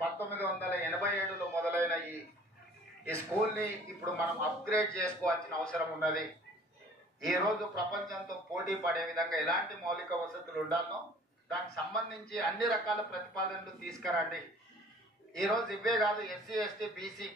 1987లో మొదలైన ఈ స్కూల్ని ఇప్పుడు మనం అప్గ్రేడ్ చేసుకోవాల్సిన అవసరం ఉన్నది. ఈరోజు ప్రపంచంతో పోటీ పడే విధంగా ఎలాంటి మౌలిక వసతులు ఉండాలో దానికి సంబంధించి అన్ని రకాల ప్రతిపాదనలు తీసుకురండి. ఈరోజు ఇవే కాదు, ఎస్సీ ఎస్టీ బీసీ